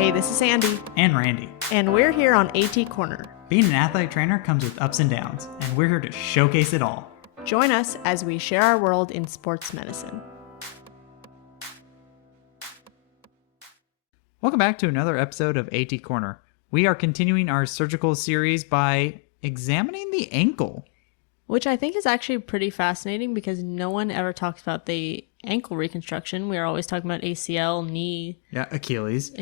Hey, this is Sandy. And Randy. And we're here on AT Corner. Being an athletic trainer comes with ups and downs, and we're here to showcase it all. Join us as we share our world in sports medicine. Welcome back to another episode of AT Corner. We are continuing our surgical series by examining the ankle. Which I think is actually pretty fascinating because no one ever talks about the ankle reconstruction. We are always talking about ACL, knee. Yeah, Achilles,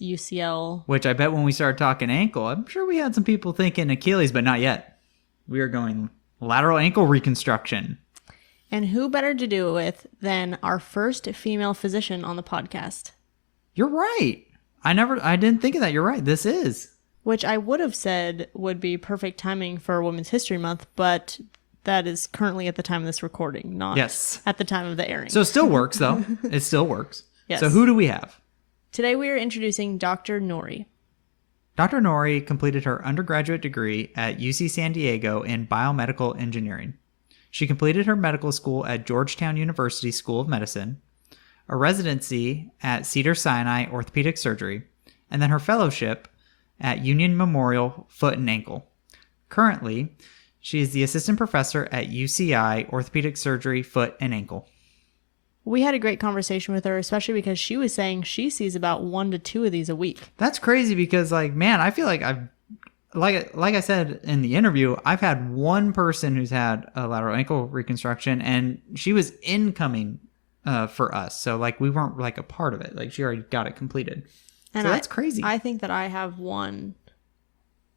UCL. Which I bet when we started talking ankle, I'm sure we had some people thinking Achilles, but not yet. We are going lateral ankle reconstruction. And who better to do it with than our first female physician on the podcast? You're right. I didn't think of that. You're right. This is. Which I would have said would be perfect timing for Women's History Month, but that is currently at the time of this recording, not at the time of the airing. So it still works, though. It still works. Yes. So who do we have? Today we are introducing Dr. Noori. Dr. Noori completed her undergraduate degree at UC San Diego in biomedical engineering. She completed her medical school at Georgetown University School of Medicine, a residency at Cedars-Sinai Orthopedic Surgery, and then her fellowship at Union Memorial Foot and Ankle. Currently, she is the assistant professor at UCI Orthopedic Surgery, Foot and Ankle. We had a great conversation with her, especially because she was saying she sees about 1 to 2 of these a week. That's crazy because, I feel like like I said in the interview, I've had one person who's had a lateral ankle reconstruction, and she was incoming for us. So, we weren't, a part of it. She already got it completed. And so that's crazy. I think that I have one.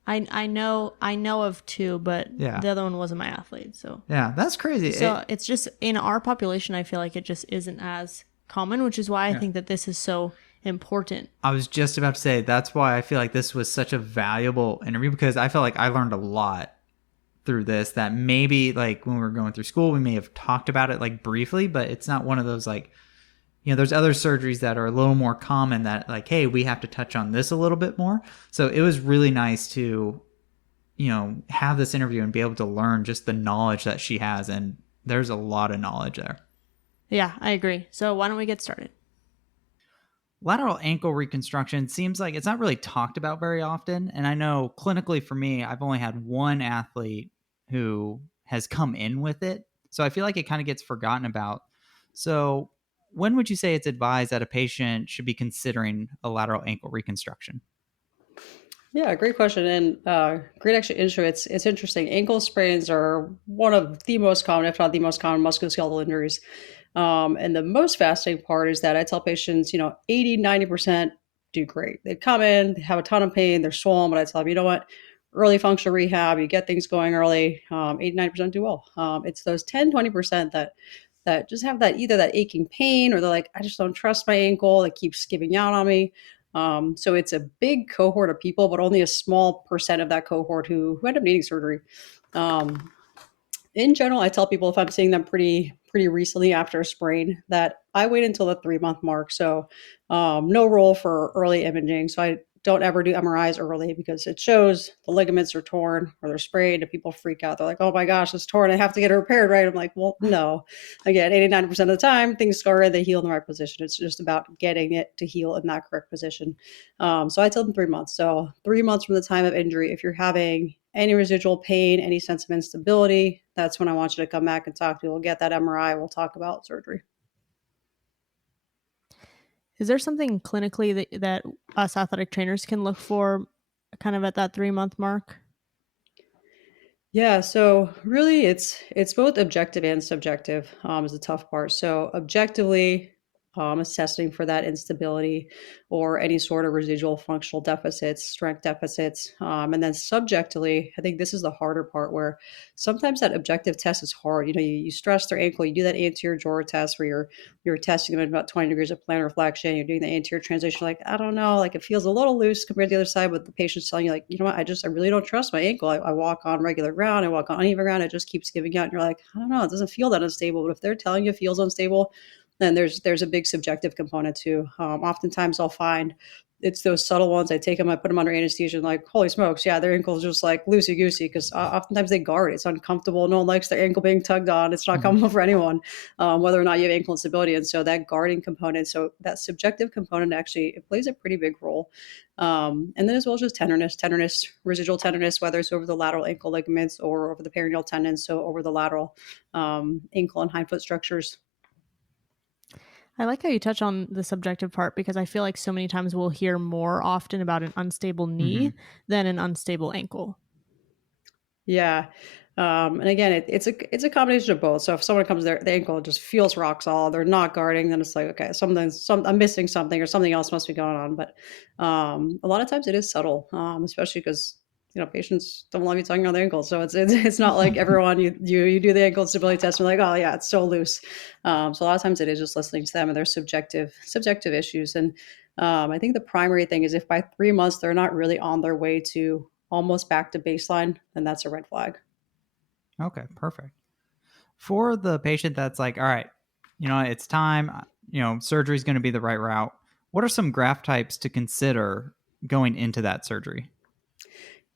I know of 2, but the other one wasn't my athlete. So yeah, that's crazy. So it's just in our population, I feel like it just isn't as common, which is why I think that this is so important. I was just about to say that's why I feel like this was such a valuable interview, because I felt like I learned a lot through this that maybe when we were going through school we may have talked about it briefly, but it's not one of those there's other surgeries that are a little more common that hey, we have to touch on this a little bit more. So it was really nice to, have this interview and be able to learn just the knowledge that she has. And there's a lot of knowledge there. Yeah, I agree. So why don't we get started? Lateral ankle reconstruction seems like it's not really talked about very often. And I know clinically for me, I've only had one athlete who has come in with it. So I feel like it kind of gets forgotten about. So when would you say it's advised that a patient should be considering a lateral ankle reconstruction? Yeah, great question. And great actually intro. It's interesting. Ankle sprains are one of the most common, if not the most common, musculoskeletal injuries. And the most fascinating part is that I tell patients, 80, 90% do great. They come in, they have a ton of pain, they're swollen, but I tell them, you know what? Early functional rehab, you get things going early, 80, 90% do well. It's those 10, 20% that just have either that aching pain, or they're like, I just don't trust my ankle. It keeps giving out on me. So it's a big cohort of people, but only a small percent of that cohort who end up needing surgery. In general, I tell people if I'm seeing them pretty recently after a sprain that I wait until the 3-month mark. So no role for early imaging. So I don't ever do MRIs early because it shows the ligaments are torn or they're sprayed and people freak out. They're like, oh my gosh, it's torn. I have to get it repaired, right? I'm like, well, no. Again, 89% of the time, things scar, they heal in the right position. It's just about getting it to heal in that correct position. So I tell them 3 months. So 3 months from the time of injury, if you're having any residual pain, any sense of instability, that's when I want you to come back and talk to me. We'll get that MRI. We'll talk about surgery. Is there something clinically that us athletic trainers can look for kind of at that 3-month mark? Yeah, so really it's both objective and subjective is the tough part. So objectively, assessing for that instability or any sort of residual functional deficits, strength deficits. And then subjectively, I think this is the harder part where sometimes that objective test is hard. You stress their ankle, you do that anterior drawer test where you're testing them at about 20 degrees of plantar flexion, you're doing the anterior translation, I don't know, it feels a little loose compared to the other side, but the patient's telling you you know what, I really don't trust my ankle. I walk on regular ground, I walk on uneven ground, it just keeps giving out. And you're like, I don't know, it doesn't feel that unstable. But if they're telling you it feels unstable, then there's a big subjective component too. Oftentimes I'll find it's those subtle ones. I take them, I put them under anesthesia, and like, holy smokes, yeah, their ankle's just like loosey goosey because oftentimes they guard. It's uncomfortable. No one likes their ankle being tugged on. It's not comfortable for anyone, whether or not you have ankle instability. And so that guarding component, so that subjective component actually it plays a pretty big role. And then as well as just tenderness, residual tenderness, whether it's over the lateral ankle ligaments or over the peroneal tendons, so over the lateral ankle and hindfoot structures. I like how you touch on the subjective part because I feel like so many times we'll hear more often about an unstable knee than an unstable ankle. Yeah. And again, it's a combination of both. So if someone comes there, the ankle just feels rock solid, they're not guarding, then it's like, okay, I'm missing something or something else must be going on. But a lot of times it is subtle, especially because patients don't love you tugging on their ankles. So it's not like everyone you do the ankle stability test and like, oh yeah, it's so loose. So a lot of times it is just listening to them and their subjective issues. And I think the primary thing is if by 3 months they're not really on their way to almost back to baseline, then that's a red flag. Okay, perfect. For the patient that's like, all right, it's time, surgery is going to be the right route. What are some graft types to consider going into that surgery?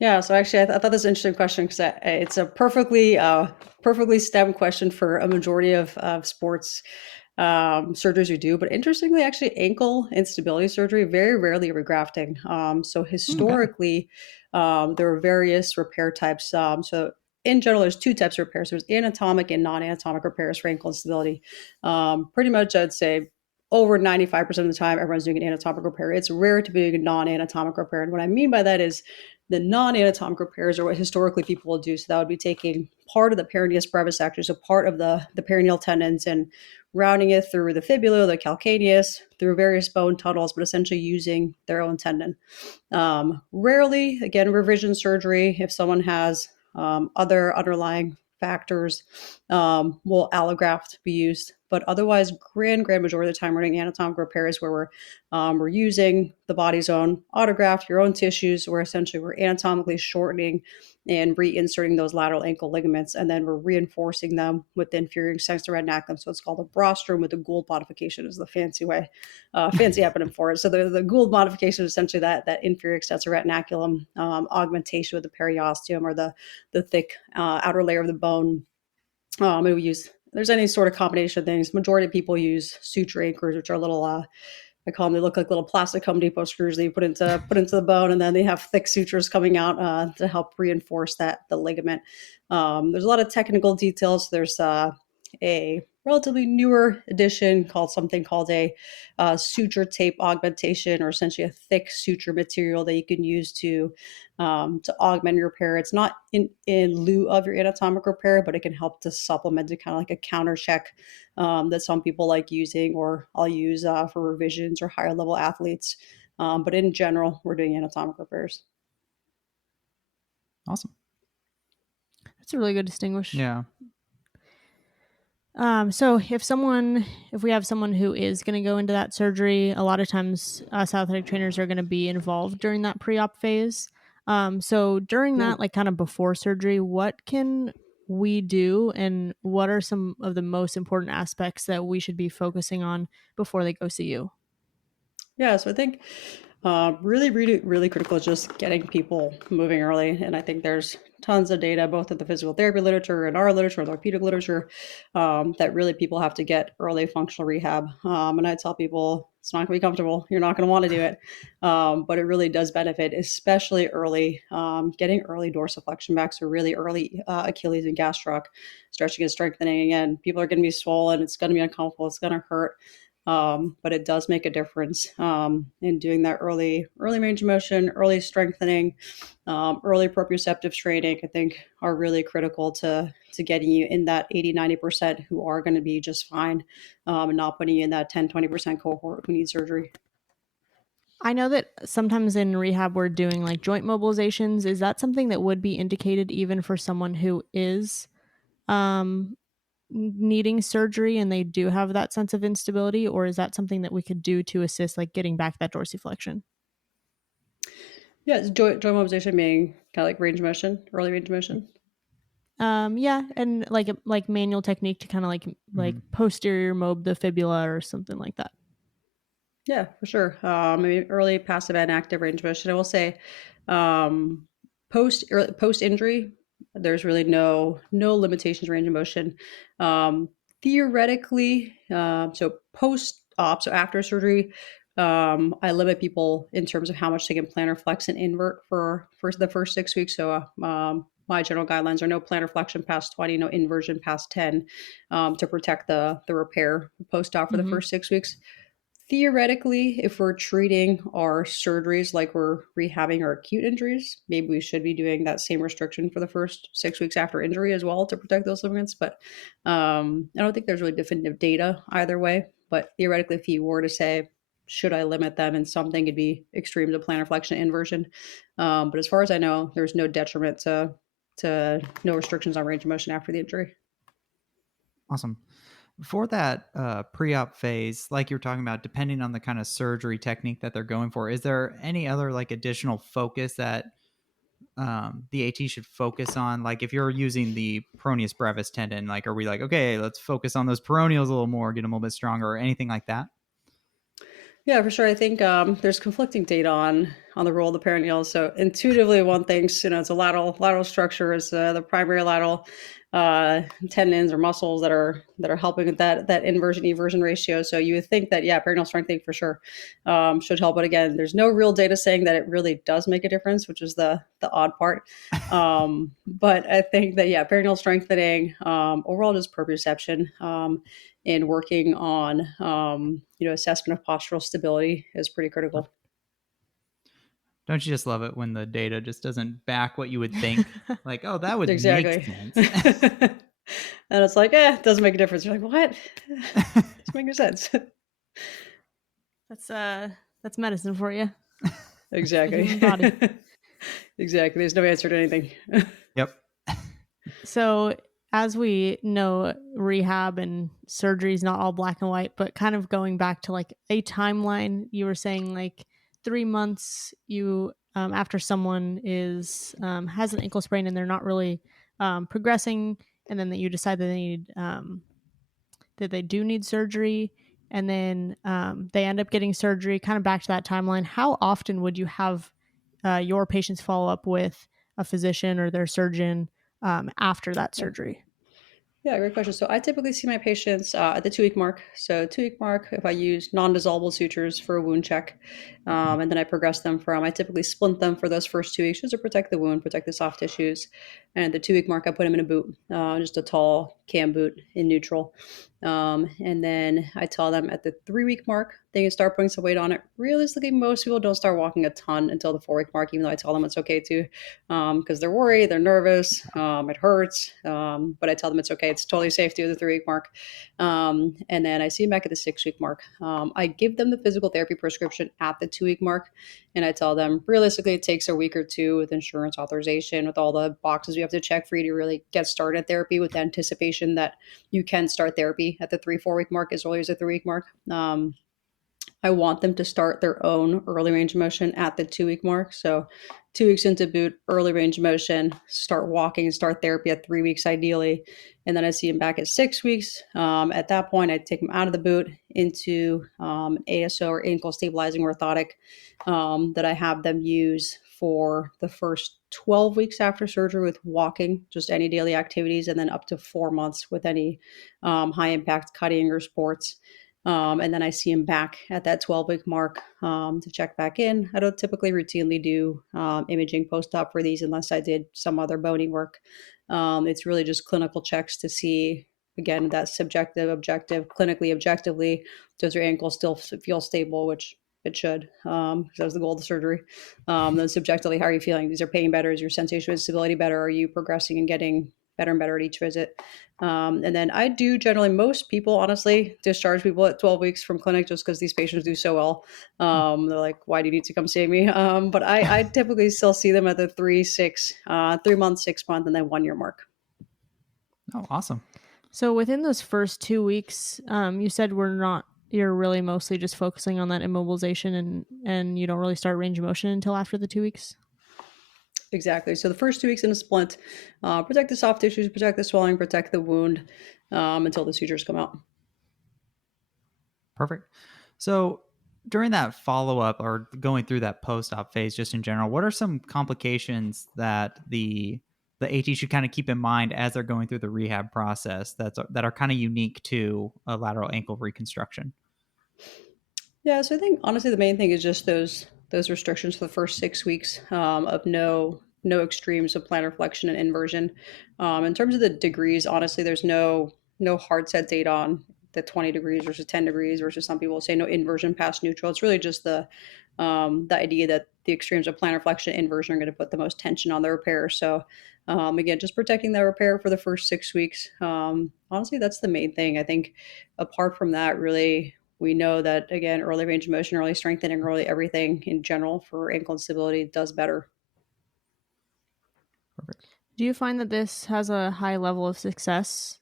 Yeah, so actually, I thought this was an interesting question because it's a perfectly STEM question for a majority of sports surgeries we do. But interestingly, actually, ankle instability surgery very rarely regrafting. So historically, there are various repair types. So in general, there's two types of repairs. There's anatomic and non-anatomic repairs for ankle instability. Pretty much, I'd say over 95% of the time, everyone's doing an anatomic repair. It's rare to be doing a non-anatomic repair. And what I mean by that is the non-anatomic repairs are what historically people will do. So that would be taking part of the peroneus brevis, actually, so part of the peroneal tendons, and rounding it through the fibula, the calcaneus, through various bone tunnels, but essentially using their own tendon. Rarely, again, revision surgery, if someone has other underlying factors, will allograft be used. But otherwise, grand majority of the time, we're doing anatomic repairs where we're using the body's own autograft, your own tissues, where essentially we're anatomically shortening and reinserting those lateral ankle ligaments, and then we're reinforcing them with the inferior extensor retinaculum. So it's called a Brostrom with a Gould modification is the fancy eponym for it. So the Gould modification is essentially that inferior extensor retinaculum augmentation with the periosteum or the thick outer layer of the bone. And we use there's any sort of combination of things. Majority of people use suture anchors, which are little I call them, they look like little plastic Home Depot screws that you put into the bone, and then they have thick sutures coming out to help reinforce the ligament. There's a lot of technical details. There's a relatively newer addition called a suture tape augmentation, or essentially a thick suture material that you can use to augment your repair. It's not in lieu of your anatomic repair, but it can help to supplement, to kind of like a counter check that some people like using, or I'll use for revisions or higher level athletes. But in general, we're doing anatomic repairs. Awesome. That's a really good distinguish. Yeah. So if we have someone who is going to go into that surgery, a lot of times us athletic trainers are going to be involved during that pre-op phase. So during that, like kind of before surgery, what can we do, and what are some of the most important aspects that we should be focusing on before they go see you? Yeah, so I think really, really, really critical is just getting people moving early. And I think there's tons of data, both in the physical therapy literature and our literature, the orthopedic literature, that really people have to get early functional rehab. And I tell people it's not going to be comfortable. You're not going to want to do it. But it really does benefit, especially early, getting early dorsiflexion back. So really early Achilles and gastroc, stretching and strengthening. Again, people are going to be swollen. It's going to be uncomfortable. It's going to hurt. But it does make a difference in doing that early range of motion, early strengthening, early proprioceptive training, I think are really critical to getting you in that 80-90% who are going to be just fine, and not putting you in that 10-20% cohort who need surgery. I know that sometimes in rehab we're doing like joint mobilizations. Is that something that would be indicated even for someone who is needing surgery and they do have that sense of instability, or is that something that we could do to assist like getting back that dorsiflexion? Yeah, it's joint mobilization being kind of like range of motion, early range of motion. Yeah, and like manual technique to kind of like posterior mob the fibula or something like that. Yeah, for sure. Maybe early passive and active range of motion. I will say, um, post injury, there's really no limitations to range of motion. Um, Theoretically, so post op, so after surgery, I limit people in terms of how much they can plantar flex and invert for the first 6 weeks. So, my general guidelines are no plantar flexion past 20, no inversion past 10, to protect the repair post op for the Mm-hmm. first 6 weeks. Theoretically, if we're treating our surgeries like we're rehabbing our acute injuries, maybe we should be doing that same restriction for the first 6 weeks after injury as well to protect those ligaments. But I don't think there's really definitive data either way. But theoretically, if you were to say, should I limit them in something, it'd be extreme to plantar flexion inversion. But as far as I know, there's no detriment to no restrictions on range of motion after the injury. Awesome. For that pre-op phase, like you're talking about, depending on the kind of surgery technique that they're going for, is there any other like additional focus that the AT should focus on? Like if you're using the peroneus brevis tendon, like are we like, okay, let's focus on those peroneals a little more, get them a little bit stronger, or anything like that? Yeah, for sure. I think there's conflicting data on the role of the perineal. So intuitively, one thinks it's a lateral structure is the primary lateral tendons or muscles that are helping with that inversion eversion ratio. So you would think that perineal strengthening for sure should help. But again, there's no real data saying that it really does make a difference, which is the odd part. But I think that perineal strengthening overall just proprioception. And working on assessment of postural stability is pretty critical. Don't you just love it when the data just doesn't back what you would think? Like, oh, that would make Exactly. sense. And it's like, it doesn't make a difference. You're like, what? Doesn't make any sense. That's medicine for you. It's the Exactly. human body. Exactly. There's no answer to anything. Yep. So, as we know, rehab and surgery is not all black and white, but kind of going back to like a timeline, you were saying like 3 months you after someone is has an ankle sprain and they're not really progressing, and then that you decide that they need that they do need surgery, and then they end up getting surgery. Kind of back to that timeline. How often would you have your patients follow up with a physician or their surgeon after that Yeah. surgery? Yeah, great question. So I typically see my patients at the 2 week mark. So 2 week mark, if I use non-dissolvable sutures for a wound check, and then I progress them from, I typically splint them for those first 2 weeks just to protect the wound, protect the soft tissues. And at the 2 week mark, I put them in a boot, just a tall cam boot in neutral. And then I tell them at the 3 week mark, they can start putting some weight on it. Realistically, most people don't start walking a ton until the 4 week mark, even though I tell them it's okay to, because they're worried, they're nervous, it hurts. But I tell them it's okay. It's totally safe to do the 3 week mark. And then I see them back at the 6 week mark. I give them the physical therapy prescription at the 2 week mark. And I tell them realistically, it takes a week or two with insurance authorization, with all the boxes you have to check for you to really get started therapy with the anticipation that you can start therapy at the 3 4 week mark as early as the 3 week mark. I want them to start their own early range of motion at the 2 week mark. So 2 weeks into boot, early range of motion, start walking and start therapy at 3 weeks ideally. And then I see them back at 6 weeks. At that point, I take them out of the boot into an ASO or ankle stabilizing orthotic that I have them use for the first 12 weeks after surgery with walking, just any daily activities, and then up to 4 months with any high impact cutting or sports. And then I see him back at that 12 week mark to check back in. I don't typically routinely do imaging post op for these unless I did some other bony work. It's really just clinical checks to see, again, that subjective, objective, clinically, objectively, does your ankle still feel stable, which it should, because that was the goal of the surgery. Then subjectively, how are you feeling? Is your pain better? Is your sensation and stability better? Are you progressing and getting better and better at each visit? And then I do generally, most people honestly discharge people at 12 weeks from clinic just because these patients do so well. They're like, why do you need to come see me? But I typically still see them at the 3 month, 6 month, and then 1 year mark. Oh, awesome. So within those first 2 weeks, you said you're really mostly just focusing on that immobilization, and you don't really start range of motion until after the 2 weeks. Exactly. So the first 2 weeks in a splint, protect the soft tissues, protect the swelling, protect the wound until the sutures come out. Perfect. So during that follow up or going through that post op phase, just in general, what are some complications that the AT should kind of keep in mind as they're going through the rehab process that are kind of unique to a lateral ankle reconstruction? Yeah, so I think honestly the main thing is just those restrictions for the first 6 weeks of no extremes of plantar flexion and inversion. In terms of the degrees, honestly, there's no hard set date on the 20 degrees versus 10 degrees versus some people say no inversion past neutral. It's really just the idea that the extremes of plantar flexion and inversion are going to put the most tension on the repair. So again, just protecting the repair for the first 6 weeks. Honestly, that's the main thing. I think apart from that, really we know that again, early range of motion, early strengthening, early everything in general for ankle instability does better. Perfect. Do you find that this has a high level of success?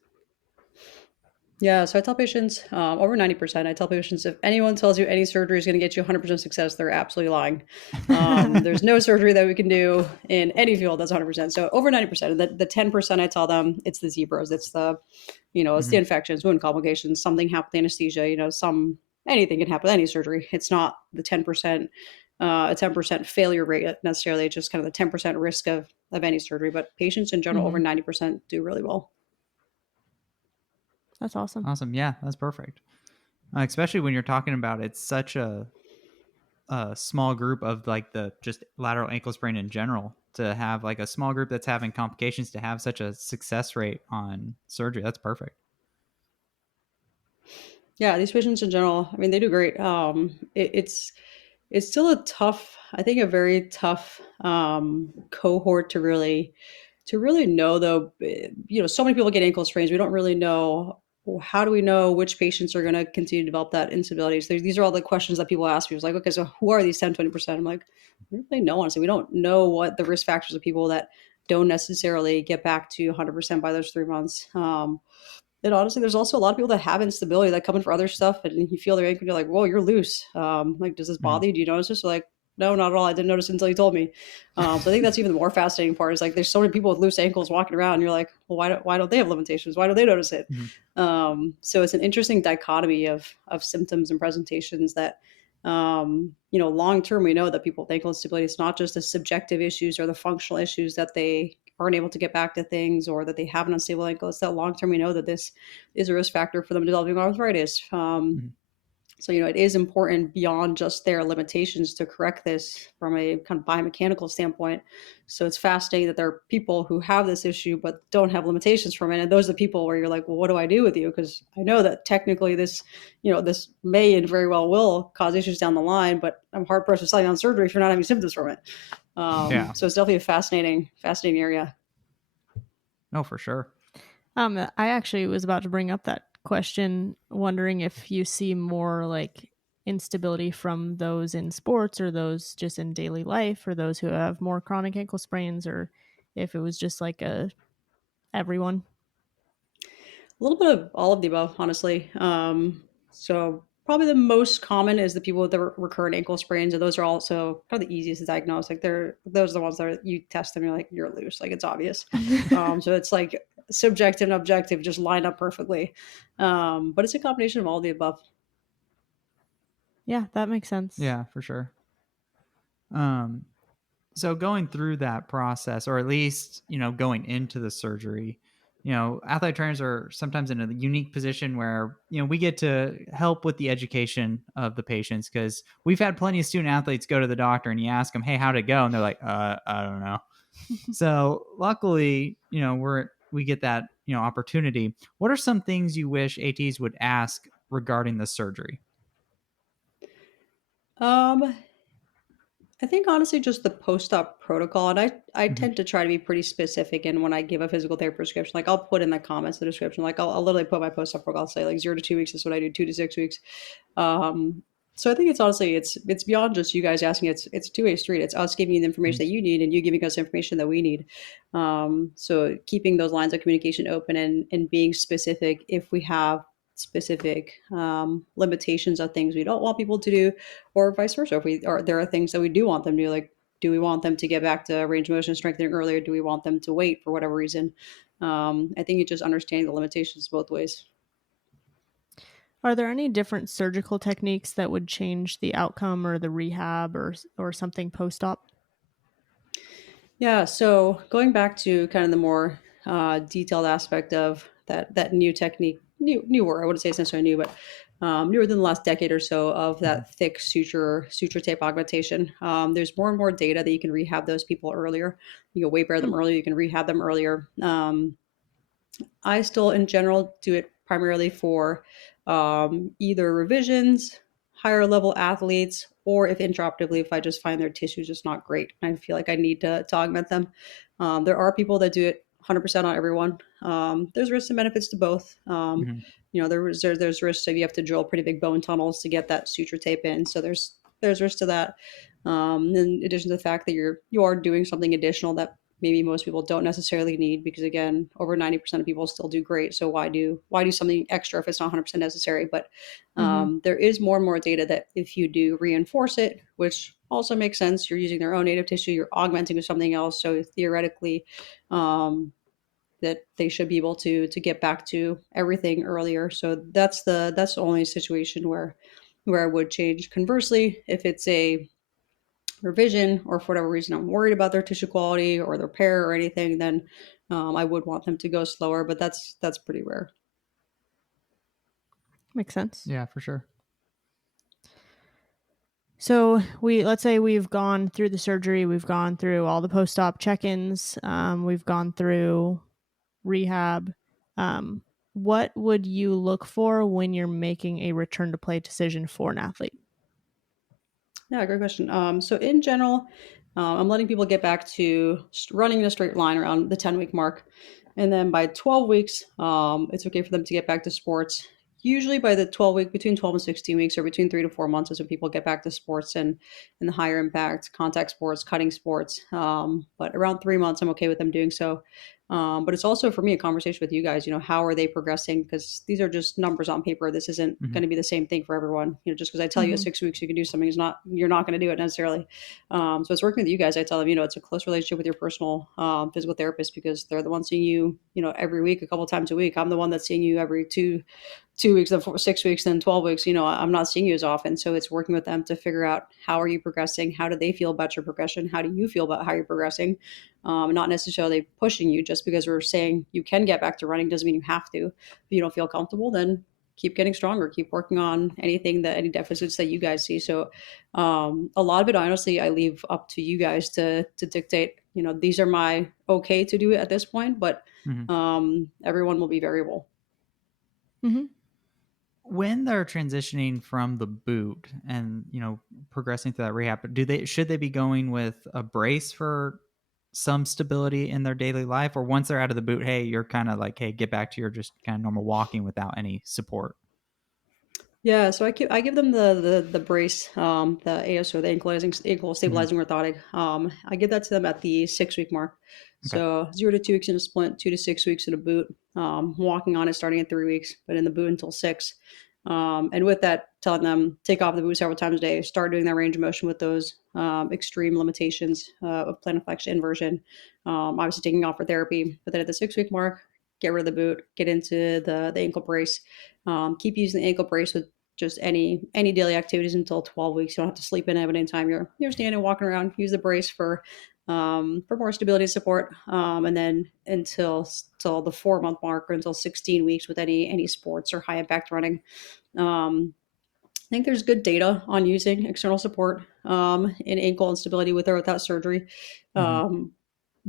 Yeah, so I tell patients over 90%. I tell patients if anyone tells you any surgery is going to get you 100% success, they're absolutely lying. There's no surgery that we can do in any field that's 100%. So over 90%. The 10% I tell them it's the zebras, it's the it's the Hmm. infections, wound complications, something happened with anesthesia. Anything can happen with any surgery. It's not the 10%. A 10% failure rate necessarily. It's just kind of the 10% risk of any surgery. But patients in general, over Hmm. 90% do really well. That's awesome. Awesome. Yeah, that's perfect. Especially when you're talking about it's such a small group of like the just lateral ankle sprain in general, to have like a small group that's having complications to have such a success rate on surgery. That's perfect. Yeah, these patients in general, I mean, they do great. It's still a tough, I think, a very tough cohort to really know. Though, so many people get ankle sprains. We don't really know. Well, how do we know which patients are going to continue to develop that instability? So these are all the questions that people ask me. It's like, okay, so who are these 10-20%? I'm like, we don't really know. Honestly, we don't know what the risk factors of people that don't necessarily get back to 100% by those 3 months. And honestly, there's also a lot of people that have instability that come in for other stuff, and you feel their ankle, you're like, "Whoa, you're loose." Like, does this Hmm. bother you? Do you notice this? They're like, no, not at all. I didn't notice it until you told me. So I think that's even the more fascinating part. Is like, there's so many people with loose ankles walking around. And you're like, well, why don't they have limitations? Why don't they notice it? Hmm. So it's an interesting dichotomy of symptoms and presentations that. Long term, we know that people with ankle instability, it's not just the subjective issues or the functional issues that they aren't able to get back to things or that they have an unstable ankle. It's that long term we know that this is a risk factor for them developing arthritis. Hmm. So, it is important beyond just their limitations to correct this from a kind of biomechanical standpoint. So it's fascinating that there are people who have this issue but don't have limitations from it. And those are the people where you're like, well, what do I do with you? Because I know that technically this may and very well will cause issues down the line, but I'm hard pressed to sell you on surgery if you're not having symptoms from it. Yeah. So it's definitely a fascinating area. No, for sure. I actually was about to bring up that question, wondering if you see more like instability from those in sports or those just in daily life or those who have more chronic ankle sprains, or if it was just like a everyone. A little bit of all of the above, honestly. So probably the most common is the people with the recurrent ankle sprains, and those are also kind of the easiest to diagnose. Like those are the ones that you test them, you're like you're loose, like it's obvious. So it's like subjective and objective just line up perfectly. But it's a combination of all of the above. Yeah, that makes sense. Yeah, for sure. Um, so going through that process, or at least going into the surgery, athletic trainers are sometimes in a unique position where we get to help with the education of the patients, because we've had plenty of student athletes go to the doctor and you ask them, hey, how'd it go, and they're like, I don't know. So luckily, we get that opportunity. What are some things you wish ATs would ask regarding the surgery? Um, I think honestly just the post-op protocol, and I Hmm. tend to try to be pretty specific in when I give a physical therapy prescription. Like I'll put in the comments the description. Like I'll literally put my post-op protocol. I'll say like 0 to 2 weeks is what I do. 2 to 6 weeks. Um, so I think it's honestly it's beyond just you guys asking. It's a two-way street. It's us giving you the information that you need and you giving us information that we need. So keeping those lines of communication open and being specific if we have specific limitations of things we don't want people to do, or vice versa. If we or there are things that we do want them to do, like do we want them to get back to range of motion strengthening earlier? Do we want them to wait for whatever reason? I think it's just understanding the limitations both ways. Are there any different surgical techniques that would change the outcome or the rehab or something post-op? Yeah, so going back to kind of the more detailed aspect of that new technique, newer, I wouldn't say it's necessarily new, but newer than the last decade or so of Mm-hmm. that thick suture tape augmentation. There's more and more data that you can rehab those people earlier. You can weight bear them Hmm. earlier. You can rehab them earlier. I still, in general, do it primarily for either revisions, higher level athletes, or if intraoperatively, if I just find their tissues just not great, I feel like I need to augment them. There are people that do it 100% on everyone. There's risks and benefits to both. Mm-hmm. There's risks if you have to drill pretty big bone tunnels to get that suture tape in. So there's risk to that. In addition to the fact that you are doing something additional that maybe most people don't necessarily need, because again, over 90% of people still do great. So why do something extra if it's not 100% necessary? But Hmm. there is more and more data that if you do reinforce it, which also makes sense, you're using their own native tissue, you're augmenting with something else. So theoretically, um, that they should be able to get back to everything earlier. So that's the only situation where I would change. Conversely, if it's a revision or for whatever reason I'm worried about their tissue quality or their repair or anything, then I would want them to go slower. But that's pretty rare. Makes sense. Yeah, for sure. So let's say we've gone through the surgery, we've gone through all the post-op check-ins, we've gone through rehab. Um, what would you look for when you're making a return to play decision for an athlete? Yeah, great question. So in general, I'm letting people get back to running in a straight line around the 10-week mark. And then by 12 weeks, it's okay for them to get back to sports. Usually by the between 12 and 16 weeks, or between 3 to 4 months is when people get back to sports and the higher impact contact sports, cutting sports. But around 3 months, I'm okay with them doing so. But it's also for me a conversation with you guys. How are they progressing? Because these are just numbers on paper. This isn't Mm-hmm. going to be the same thing for everyone. Just because I tell you at Mm-hmm. 6 weeks you can do something is not you're not going to do it necessarily. So it's working with you guys. I tell them, it's a close relationship with your personal physical therapist, because they're the ones seeing you, every week, a couple times a week. I'm the one that's seeing you every 2 weeks, then 6 weeks, then 12 weeks. I'm not seeing you as often. So it's working with them to figure out, how are you progressing? How do they feel about your progression? How do you feel about how you're progressing? Not necessarily pushing you. Just because we're saying you can get back to running doesn't mean you have to. If you don't feel comfortable, then keep getting stronger, keep working on any deficits that you guys see. So a lot of it, honestly, I leave up to you guys to dictate. These are my okay to do it at this point, but Mm-hmm. everyone will be variable. Mm-hmm. When they're transitioning from the boot and progressing through that rehab, should they be going with a brace for some stability in their daily life, or once they're out of the boot, hey, you're kind of like, hey, get back to your just kind of normal walking without any support? Yeah, so I give them the brace, the ASO, the ankle Mm-hmm. stabilizing orthotic. I give that to them at the 6 week mark. Okay. So 0 to 2 weeks in a splint, 2 to 6 weeks in a boot. Walking on it starting at 3 weeks, but in the boot until 6. And with that, telling them take off the boot several times a day, start doing that range of motion with those extreme limitations of plantar flexion inversion. Obviously taking off for therapy, but then at the 6 week mark, get rid of the boot, get into the ankle brace. Keep using the ankle brace with just any daily activities until 12 weeks. You don't have to sleep in it, but anytime you're standing, walking around, use the brace for more stability and support. And then until the 4 month mark, or until 16 weeks with any sports or high impact running. I think there's good data on using external support in ankle instability with or without surgery. Mm-hmm. Um,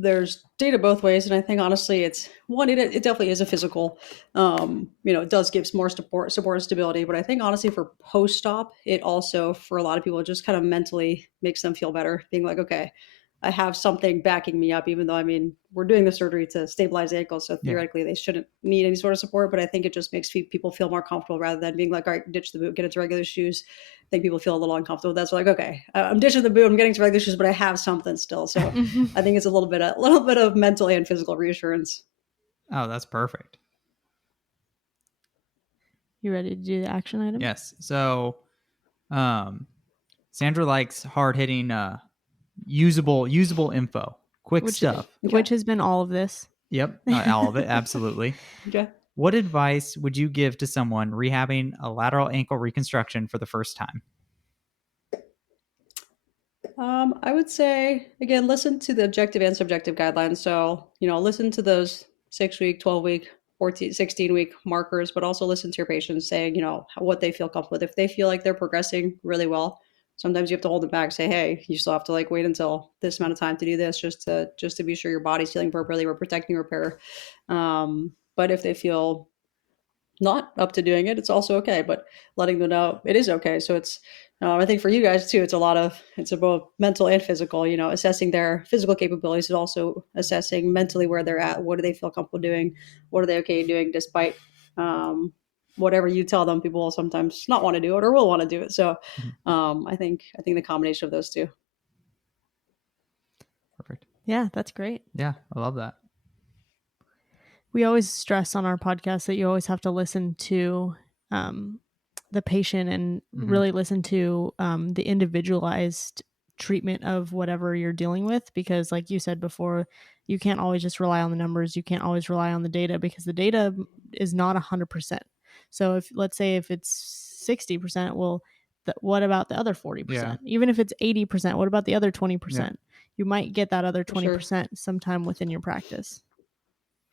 there's data both ways, and I think honestly, it definitely is a physical. It does give more support and stability, but I think honestly for post op, it also for a lot of people just kind of mentally makes them feel better, being like, okay, I have something backing me up, even though we're doing the surgery to stabilize the ankle, so Yeah. theoretically they shouldn't need any sort of support. But I think it just makes people feel more comfortable rather than being like, all right, ditch the boot, get into regular shoes. I think people feel a little uncomfortable. That's like, okay, I'm ditching the boot, I'm getting to regular shoes, but I have something still. So I think it's a little bit of mental and physical reassurance. Oh, that's perfect. You ready to do the action items? Yes. So, Sandra likes hard hitting, usable info, quick Which stuff. Okay. has been all of this. Yep, all of it, absolutely. Okay. What advice would you give to someone rehabbing a lateral ankle reconstruction for the first time? I would say again, listen to the objective and subjective guidelines. So, listen to those 6 week, 12 week, 14, 16 week markers, but also listen to your patients saying, what they feel comfortable with. If they feel like they're progressing really well, sometimes you have to hold them back, say, hey, you still have to like wait until this amount of time to do this just to be sure your body's healing properly. We're protecting repair. But if they feel not up to doing it, it's also okay. But letting them know it is okay. So I think for you guys too, it's a both mental and physical. Assessing their physical capabilities and also assessing mentally where they're at. What do they feel comfortable doing? What are they okay doing, despite um, whatever you tell them? People will sometimes not want to do it or will want to do it. So Mhm. I think the combination of those two. Perfect. Yeah, that's great. Yeah, I love that. We always stress on our podcast that you always have to listen to the patient and really listen to the individualized treatment of whatever you're dealing with, because like you said before, you can't always just rely on the numbers. You can't always rely on the data, because the data is not 100%. So if, let's say, if it's 60%, well, what about the other 40%? Yeah. Even if it's 80%, what about the other 20%? Yeah. You might get that other For sure. 20% sometime within your practice.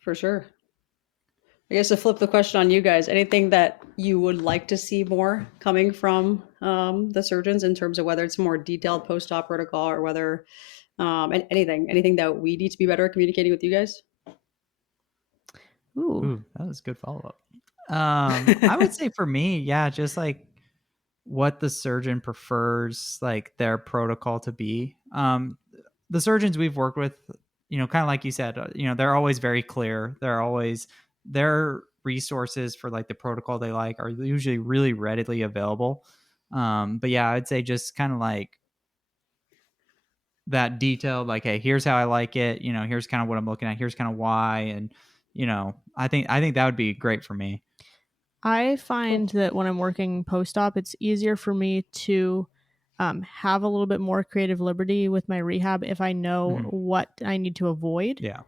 For sure. I guess to flip the question on you guys, anything that you would like to see more coming from the surgeons in terms of whether it's a more detailed post-op protocol or whether anything that we need to be better at communicating with you guys? Ooh. That was a good follow up. I would say for me, yeah, just like what the surgeon prefers, like their protocol to be. The surgeons we've worked with, kind of like you said, they're always very clear. They're always their resources for like the protocol they like are usually really readily available. But yeah, I'd say just kind of like that detailed, like, hey, here's how I like it. Here's kind of what I'm looking at. Here's kind of why, and I think that would be great for me. I find Cool. that when I'm working post-op, it's easier for me to have a little bit more creative liberty with my rehab if I know Mhm. what I need to avoid, Yeah.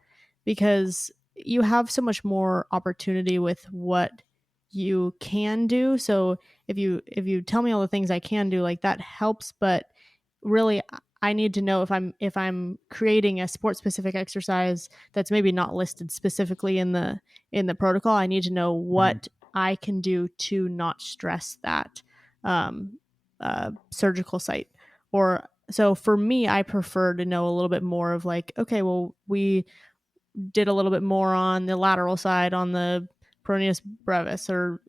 because you have so much more opportunity with what you can do. So if you tell me all the things I can do, like, that helps, but really I need to know if I'm creating a sport specific exercise that's maybe not listed specifically in the protocol. I need to know Mhm. what I can do to not stress that um, surgical site. Or so for me, I prefer to know a little bit more of, like, okay, well, we did a little bit more on the lateral side on the peroneus brevis, or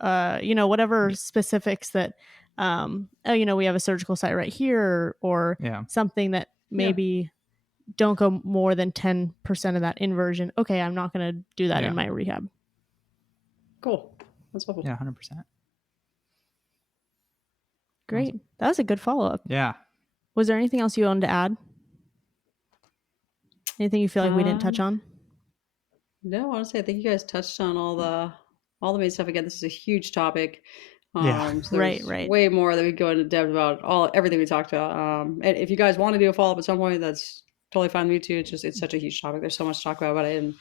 whatever Yeah. specifics that we have a surgical site right here, or Yeah. something that Yeah. maybe don't go more than 10% of that inversion. Okay, I'm not going to do that in Yeah. my rehab. Cool. That's helpful. Yeah. 100%. Great. Awesome. That was a good follow-up. Yeah. Was there anything else you wanted to add? Anything you feel like we didn't touch Um, on? no, honestly, I think you guys touched on all the main stuff. Again, this is a huge topic. Yeah. So Right, there's right. way more that we go into depth about everything we talked about. And if you guys want to do a follow up at some point, that's totally fine with me too. It's such a huge topic. There's so much to talk about it, and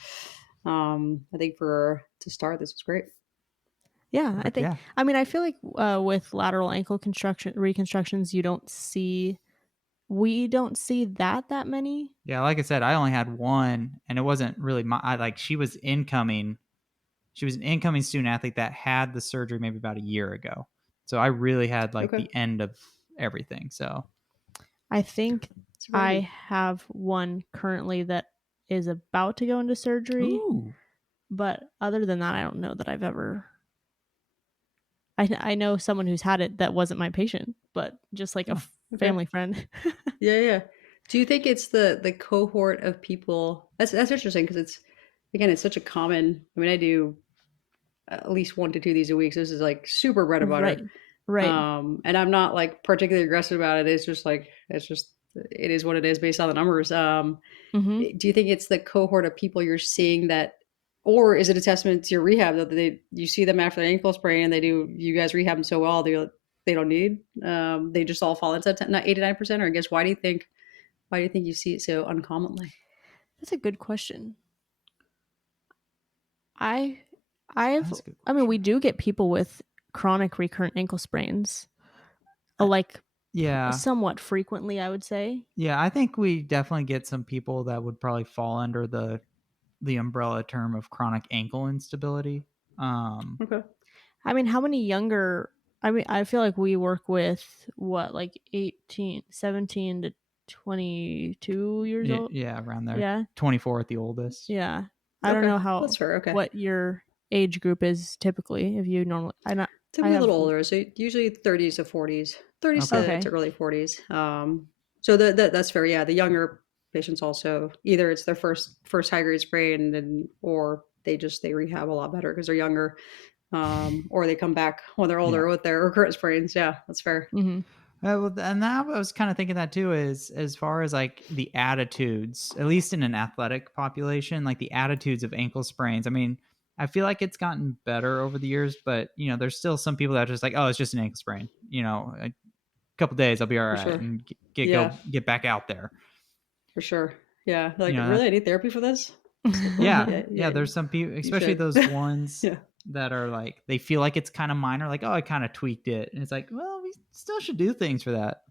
I think for to start, this was great. Yeah, Perfect. Yeah. I feel like with lateral ankle reconstructions, we don't see that many. Yeah. Like I said, I only had one, and it wasn't really she was incoming. She was an incoming student athlete that had the surgery maybe about a year ago. So I really had like Okay, the end of everything. So I think I surprising. have one currently that is about to go into surgery, ooh. but other than that, I don't know that I've ever. I know someone who's had it that wasn't my patient, but just like a Oh, Okay. family friend. Yeah, yeah. Do you think it's the cohort of people? That's interesting because it's such a common. I mean, I do at least 1 to 2 of these a week. So this is like super bread and Right. butter. Right. And I'm not like particularly aggressive about it. It's just it is what it is based on the numbers. Mm-hmm. Do you think it's the cohort of people you're seeing that, or is it a testament to your rehab that you see them after their ankle sprain and you guys rehab them so well they don't need they just all fall into that 89%? Or I guess why do you think you see it so uncommonly? That's a good question. I That's a good I mean, question. we do get people with chronic recurrent ankle sprains, like Yeah. somewhat frequently, I would say. Yeah, I think we definitely get some people that would probably fall under the umbrella term of chronic ankle instability. Okay. I mean, how many younger? I mean, I feel like we work with what, like 17 to 22 years old. Yeah, around there. Yeah, 24 at the oldest. yeah. I don't Okay. know That's fair. Okay. what your age group is typically. If you normally, I Typically a have little older, so usually 30s to 40s, 30s Okay. to early 40s. So that's fair. Yeah, the younger patients also either it's their first high grade sprain, and or they rehab a lot better because they're younger, or they come back when they're older Yeah. with their recurrent sprains. Yeah, that's fair. Mm-hmm. And now I was kind of thinking that too, is as far as like the attitudes, at least in an athletic population, like the attitudes of ankle sprains. I mean, I feel like it's gotten better over the years, but there's still some people that are just like, oh, it's just an ankle sprain. A couple days, I'll be all For right, sure. and Yeah, get back out there. for sure. Yeah, like You know, really, I need therapy for this. It's like, well, yeah, yeah, yeah. yeah, There's some people, you especially should. those ones Yeah, that are like they feel like it's kind of minor, like, oh, I kind of tweaked it, and it's like, well, we still should do things for that.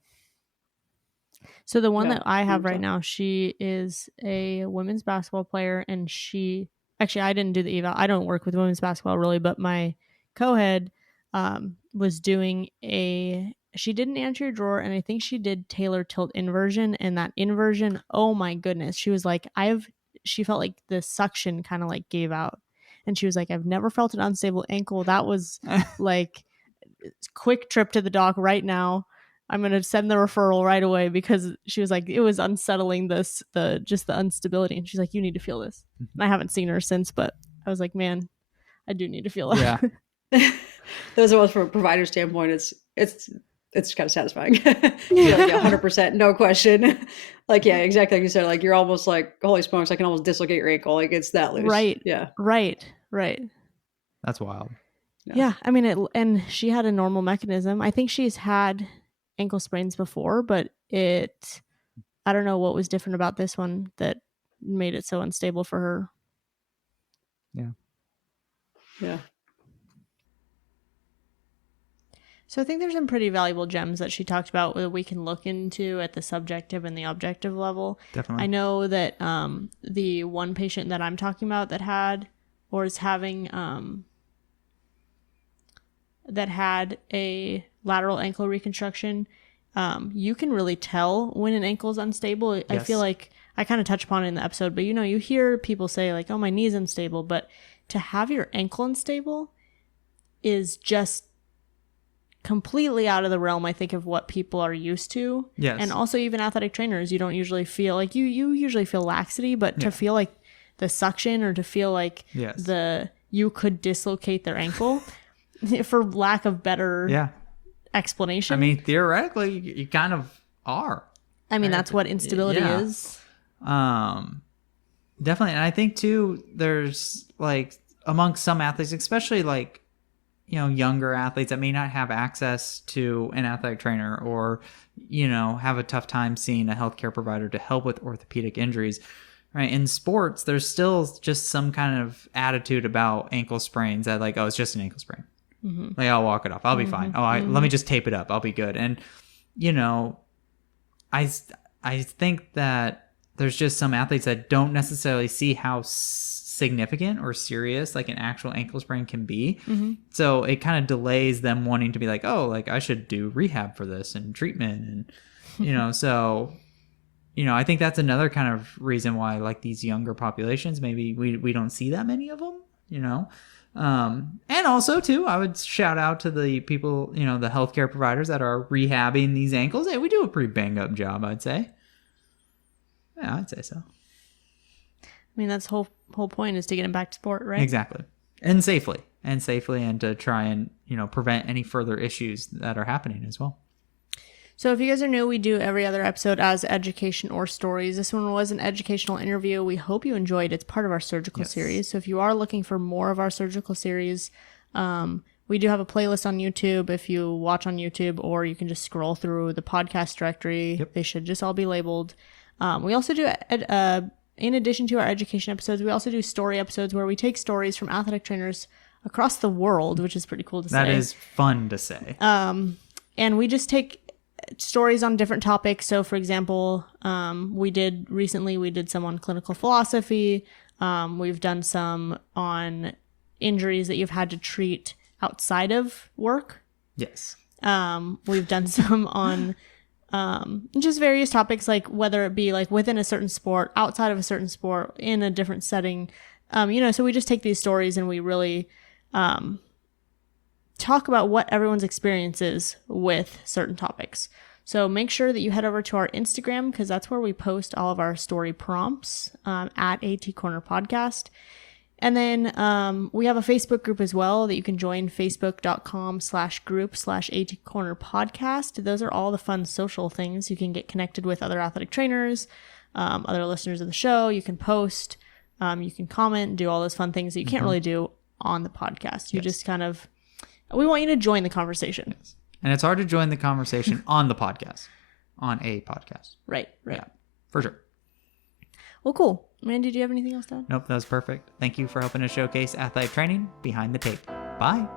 So the one yeah, that I have right 100%. now, she is a women's basketball player, and she actually I didn't do the eval. I don't work with women's basketball really, but my co-head was doing she did an anterior drawer, and I think she did Taylor tilt inversion, and that inversion, oh my goodness, she was like, she felt like the suction kind of like gave out, and she was like, I've never felt an unstable ankle. That was like quick trip to the doc right now. I'm gonna send the referral right away because she was like, it was unsettling the instability, and she's like, you need to feel this. And I haven't seen her since, but I was like, man, I do need to feel Yeah. that. Those are ones from a provider standpoint. It's kind of satisfying. Yeah, like 100%, no question. Like, yeah, exactly like you said. Like, you're almost like, holy smokes, I can almost dislocate your ankle. Like, it's that loose. Right, Yeah, right. That's wild. Yeah, I mean, and she had a normal mechanism. I think she's had ankle sprains before, but I don't know what was different about this one that made it so unstable for her. yeah. So I think there's some pretty valuable gems that she talked about that we can look into at the subjective and the objective level. Definitely. I know that the one patient that I'm talking about that had or is having that had a lateral ankle reconstruction, you can really tell when an ankle is unstable. Yes. I feel like I kind of touched upon it in the episode, but you hear people say like, oh, my knee's unstable, but to have your ankle unstable is just completely out of the realm, I think, of what people are used to. Yes. And also even athletic trainers, you don't usually feel like you usually feel laxity, but to feel like the suction or to feel like you could dislocate their ankle for lack of better explanation. I mean, theoretically, you kind of are. I mean, that's what instability is. Definitely. And I think too, there's like amongst some athletes, especially like, younger athletes that may not have access to an athletic trainer or, have a tough time seeing a healthcare provider to help with orthopedic injuries, right? In sports, there's still just some kind of attitude about ankle sprains that like, oh, it's just an ankle sprain. Mm-hmm. Like, I'll walk it off. I'll be fine. Oh, let me just tape it up. I'll be good. And, I think that there's just some athletes that don't necessarily see how significant or serious like an actual ankle sprain can be. Mm-hmm. So it kind of delays them wanting to be like, oh, like I should do rehab for this and treatment. And, so, I think that's another kind of reason why like these younger populations, maybe we don't see that many of them, and also too, I would shout out to the people, the healthcare providers that are rehabbing these ankles. Hey, we do a pretty bang up job, I'd say. Yeah, I'd say so. I mean, that's whole point is to get him back to sport, right? Exactly. And safely and to try and, prevent any further issues that are happening as well. So if you guys are new, we do every other episode as education or stories. This one was an educational interview. We hope you enjoyed. It's part of our surgical series. So if you are looking for more of our surgical series, we do have a playlist on YouTube if you watch on YouTube, or you can just scroll through the podcast directory. Yep. They should just all be labeled. We also do, in addition to our education episodes, we also do story episodes where we take stories from athletic trainers across the world, which is pretty cool to say. That is fun to say. And we just take stories on different topics. So, for example, we did some on clinical philosophy. We've done some on injuries that you've had to treat outside of work. Yes. We've done some on just various topics, like whether it be like within a certain sport, outside of a certain sport, in a different setting. So we just take these stories and we really talk about what everyone's experience is with certain topics. So make sure that you head over to our Instagram, because that's where we post all of our story prompts, at AT Corner Podcast. And then we have a Facebook group as well that you can join, facebook.com/group/AT Corner Podcast. Those are all the fun social things. You can get connected with other athletic trainers, other listeners of the show. You can post, you can comment, do all those fun things that you can't really do on the podcast. You just kind of, we want you to join the conversation. Yes. And it's hard to join the conversation on the podcast, on a podcast. Right. Yeah, for sure. Well, cool. Randy, do you have anything else to add? Nope, that was perfect. Thank you for helping us showcase athletic training behind the tape. Bye.